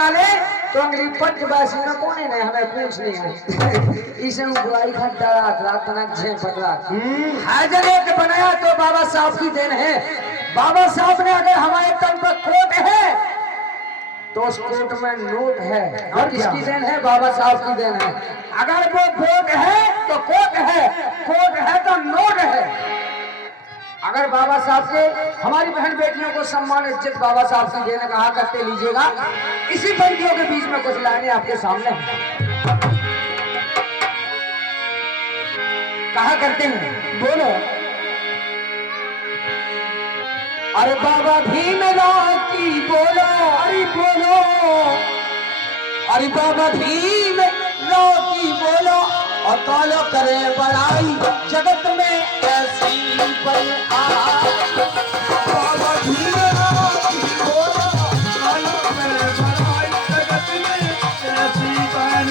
तो अंगली पट बासी में कौन है हमें पूछ नहीं इसे बुआई खट्टा रात तनक छे पतला हाजर एक बनाया तो बाबा साहब की देन है। बाबा साहब ने अगर हमारे तन पर कोट है तो उस कोट में नोट है और किसकी देन है? बाबा साहब की देन है। अगर वो कोट है तो कोट है, कोट है तो नोट है। अगर बाबा साहब के हमारी बहन बेटियों को सम्मान इज्जत बाबा साहब की देने कहा करते लीजिएगा। इसी पंक्तियों के बीच में कुछ लाइनें आपके सामने कहा करते हैं, बोलो। अरे बाबा भीमराव की बोलो, अरे बोलो, अरे बाबा भीमराव की बोलो और कालो करे बड़ाई जगत में ऐसी बल बाबा भीमराव की बोलो कालो करे बड़ाई जगत में ऐसी बल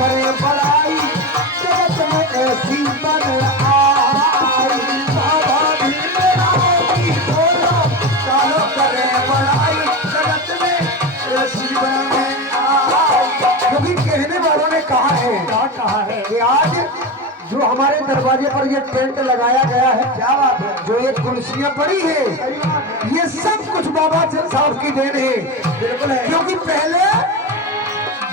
करे बड़ाई जगत में ऐसी बन आई। बाबा भीमराव की बोलो कालो करे बड़ाई जगत में ऐसी बन आई। क्योंकि कहने वालों ने कहा है, क्या कहा है कि आज जो हमारे दरवाजे पर ये टेंट लगाया गया है, क्या बात है, जो ये कुर्सियां पड़ी है, ये सब कुछ बाबा साहब की देन है। बिल्कुल है, क्योंकि पहले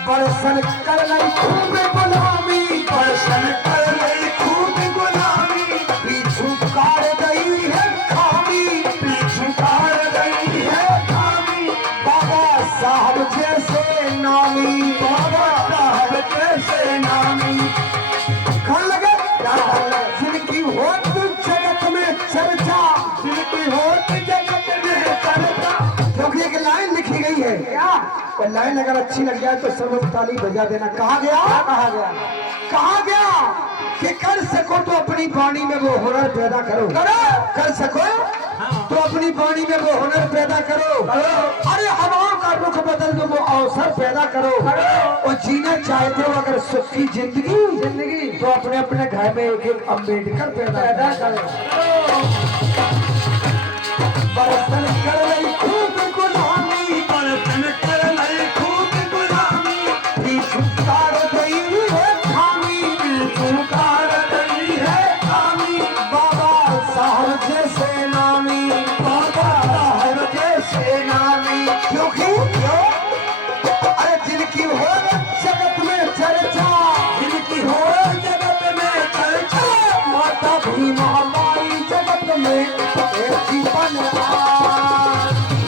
बरसन कर ली खूब गुलामी, बरसन कर ली खूब गुलामी, पीछू काट गई है खामी, पीछू काट गई है खामी। बाबा साहब जैसे नामी, बाबा साहब जैसे नामी कहाँ लगे जिनकी होत जगत में चर्चा, जिनकी होत जगत में चर्चा। क्योंकि एक लाइन लिखी गई है, क्या और लाइन अगर अच्छी लग जाए तो सब लोग ताली बजा देना। कहा गया, कहा गया, कहा गया कि कर सको तो अपनी वाणी में वो हुनर पैदा करो, कर सको तो अपनी वाणी में वो हुनर पैदा करो। अरे हवाओं का रुख बदल दो, वो अवसर पैदा करो। और जीना चाहते हो अगर सुख की जिंदगी तो अपने अपने घर में एक एक अम्बेडकर पैदा करो। बरसन कर ली खूब गुलामी, बरसन कर ली खूब गुलामी, पीछू काट गई है खामी, पीछू काट गई है खामी। बाबा साहब जैसे नामी, बाबा साहब जैसे नामी। क्योंकि अरे जिनकी हो जगत में चर्चा, जिनकी हो जगत में चर्चा, माता भीमा माई जगत में ऐसी बन आई।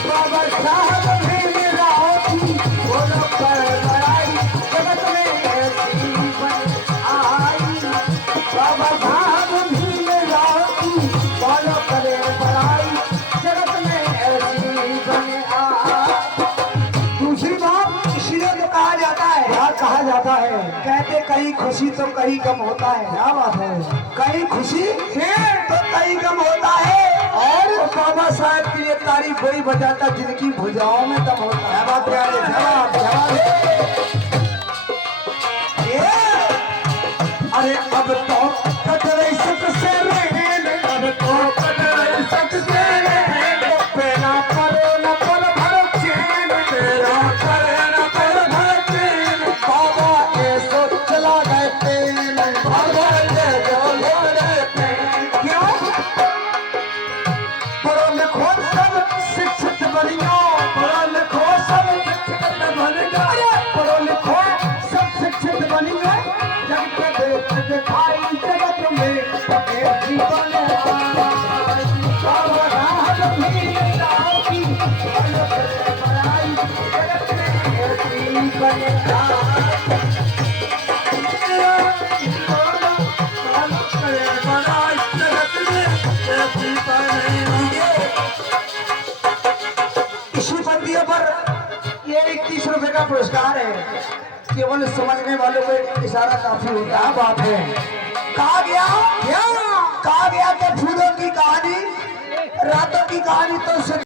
बाबा साहब भीमराव की बोलो कर बड़ाई जगत में ऐसी बन आई। बाबा साहब भीमराव की बोलो करे बड़ाई जगत में ऐसी बन आई। दूसरी बात इसलिए तो कहा जाता है, क्या कहा जाता है, कहते कहीं खुशी तो कहीं गम होता है। क्या बात है, कहीं खुशी तो कहीं गम होता है। और बाबा साहब के लिए तारीफ वही बजाता जिनकी भुजाओं में दम होता है। बात प्यारे, जवाब जवाब। अरे अब तो कट रही सबसे रहन, अब तो कट रही सबसे रहन, पेना परो न पर भर चैन, पेना परो न पर भर चैन। बाबा ऐसो चला गए तेन, बाबा ले जो लोड़े तेन। क्यों पढ़ो लिखो सब शिक्षित बनियो, पढ़ो लिखो सब शिक्षित बनियो, पढ़ो लिखो सब शिक्षित बनियो, जग के देख दिखाई जगत में एक जीवन आई। बाबा साहब भीमराव की बोलो करे बड़ाई जगत में ऐसी बन आई। बोलो कालो करे बड़ाई जगत में ऐसी बन आई। इसी पंक्तियों पर ये 31 रुपए का पुरस्कार है। केवल समझने वालों को इशारा काफी होता है। बात है, कहा गया कि फूलों की कहानी रातों की कहानी तो